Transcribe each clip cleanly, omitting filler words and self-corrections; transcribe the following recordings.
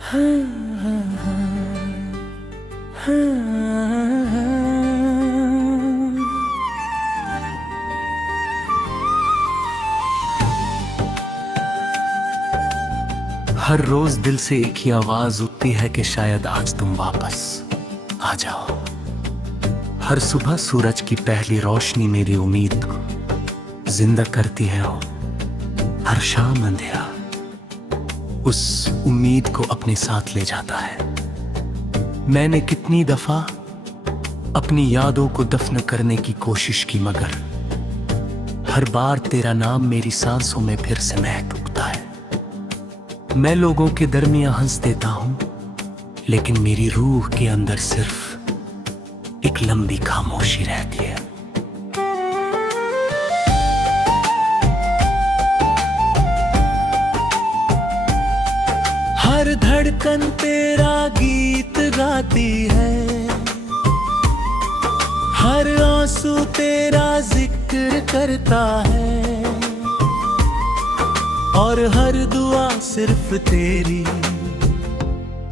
हर रोज दिल से एक ही आवाज उठती है कि शायद आज तुम वापस आ जाओ। हर सुबह सूरज की पहली रोशनी मेरी उम्मीद को जिंदा करती है और हर शाम अंधेरा उस उम्मीद को अपने साथ ले जाता है। मैंने कितनी दफा अपनी यादों को दफन करने की कोशिश की, मगर हर बार तेरा नाम मेरी सांसों में फिर से महक उठता है। मैं लोगों के दरमियां हंस देता हूं, लेकिन मेरी रूह के अंदर सिर्फ एक लंबी खामोशी रहती है। हर धड़कन तेरा गीत गाती है, हर आंसू तेरा जिक्र करता है, और हर दुआ सिर्फ तेरी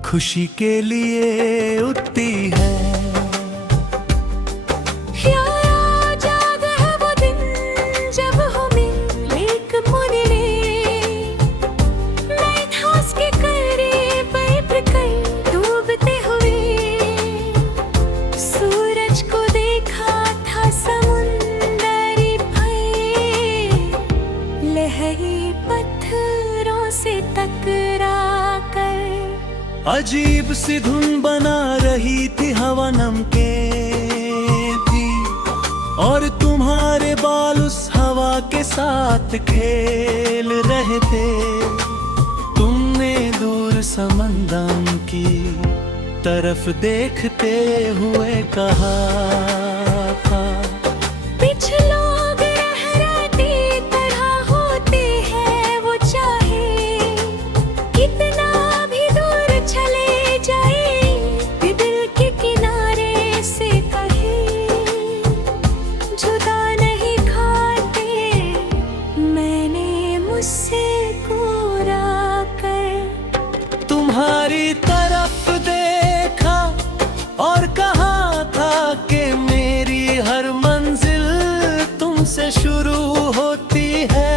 खुशी के लिए उठती है। अजीब सी धुन बना रही थी हवा नम के थी, और तुम्हारे बाल उस हवा के साथ खेल रहे थे। तुमने दूर समंदर की तरफ देखते हुए कहा था, तुम्हारी तरफ देखा और कहा था कि मेरी हर मंजिल तुमसे शुरू होती है।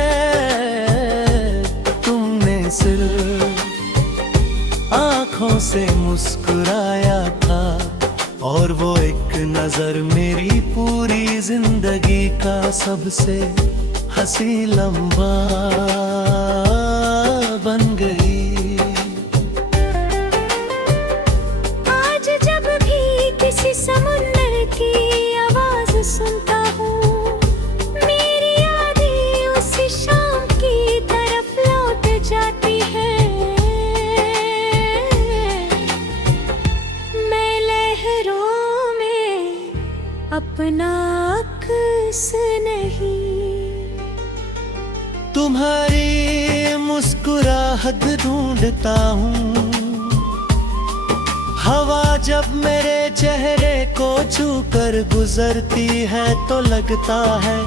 तुमने सिर्फ आंखों से मुस्कुराया था, और वो एक नजर मेरी पूरी जिंदगी का सबसे हंसी लम्हा बन गई। समुंदर की आवाज सुनता हूँ, मेरी यादें उसी शाम की तरफ लौट जाती है। मैं लहरों में अपना अक्स नहीं, तुम्हारी मुस्कुराहट ढूंढता हूँ। हवा जब मेरे चेहरे को छूकर गुजरती है तो लगता है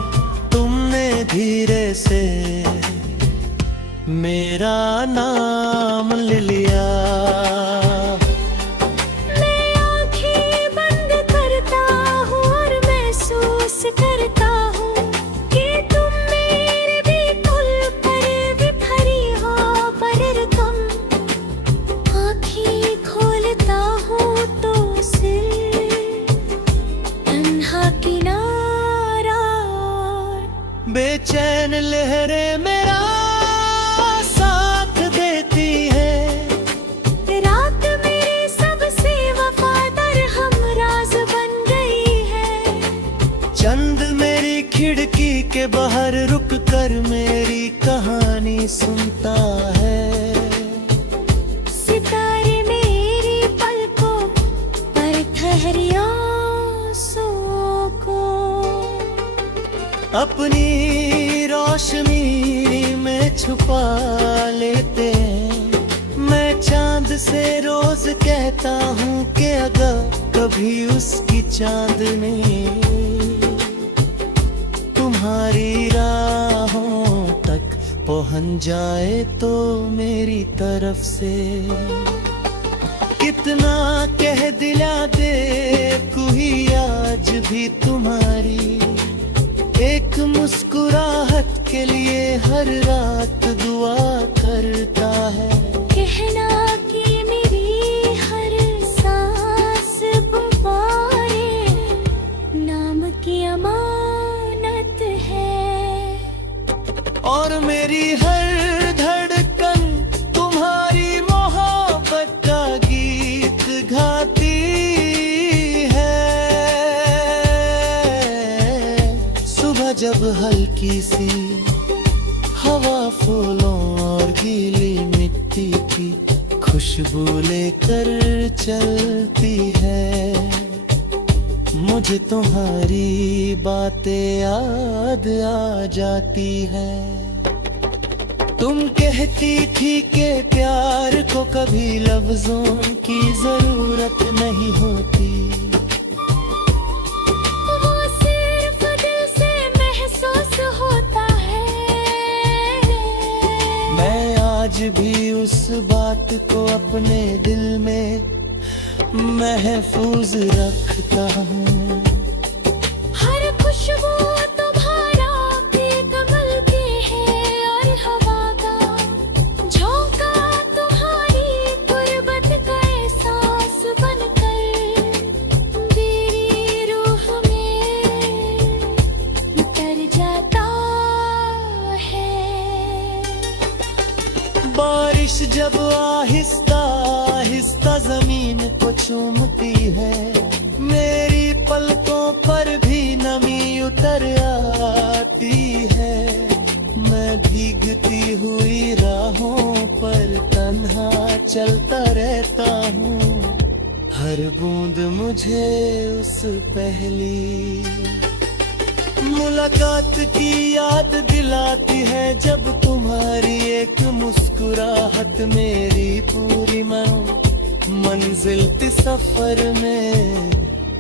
तुमने धीरे से मेरा नाम ले लिया। मैं आंखें बंद करता हूँ और महसूस करता हूँ कि तुम मेरे बिल्कुल करीब खड़ी हो, पर तुम आंखें खोलता बेचैन लहरें मेरा साथ देती है। रात मेरे सबसे वफादार हमराज बन गई है। चंद मेरी खिड़की के बाहर रुक कर मेरी कहानी सुनता है। सितारे मेरी पलकों पर ठहरी आंसुओं को अपनी रोशनी में छुपा लेते हैं। मैं चांद से रोज कहता हूँ कि अगर कभी उसकी चांदनी तुम्हारी राहों तक पहुँच जाए तो मेरी तरफ से कितना कह दिला दे कोई आज भी तुम्हारी एक मुस्कुराहट के लिए हर रात दुआ करता है। कहना कि मेरी हर सांस तुम्हारे नाम की अमानत है और मेरी हर धड़कन तुम्हारी मोहब्बत का गीत गाती है। सुबह जब हल्की सी हवा फूलों और गीली मिट्टी की खुशबू लेकर चलती है, मुझे तुम्हारी बातें याद आ जाती है। तुम कहती थी कि प्यार को कभी लफ्जों की जरूरत नहीं होती, वो सिर्फ दिल से महसूस होता है। मैं आज भी उस बात को अपने दिल में महफूज रखता हूँ। हर खुशबू तुम्हारा भी कमल की है और हवा का झोंका तुम्हारी गुर्बत का एहसास बनकर मेरी रूह में उतर जाता है। बारिश जब आहिस्ता आहिस्ता जमीन को चूमती है, मेरी पलकों पर भी नमी उतर आती है। मैं भीगती हुई राहों पर तन्हा चलता रहता हूँ, हर बूंद मुझे उस पहली मुलाकात की याद दिलाती है, जब तुम्हारी एक मुस्कुराहट मेरी पूरी मंजिल के सफर में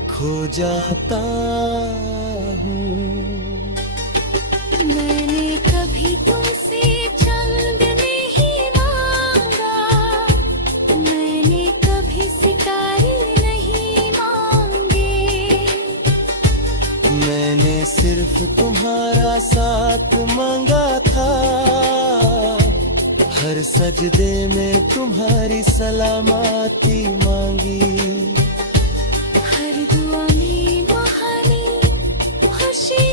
खो जाता हूँ। मैंने कभी तुमसे चंद नहीं मांगा, मैंने कभी सितारे नहीं मांगे, मैंने सिर्फ तुम्हारा साथ मांगा था, हर सजदे में तुम्हारी सलामती मांगी, हर दुआ में महानी खुशी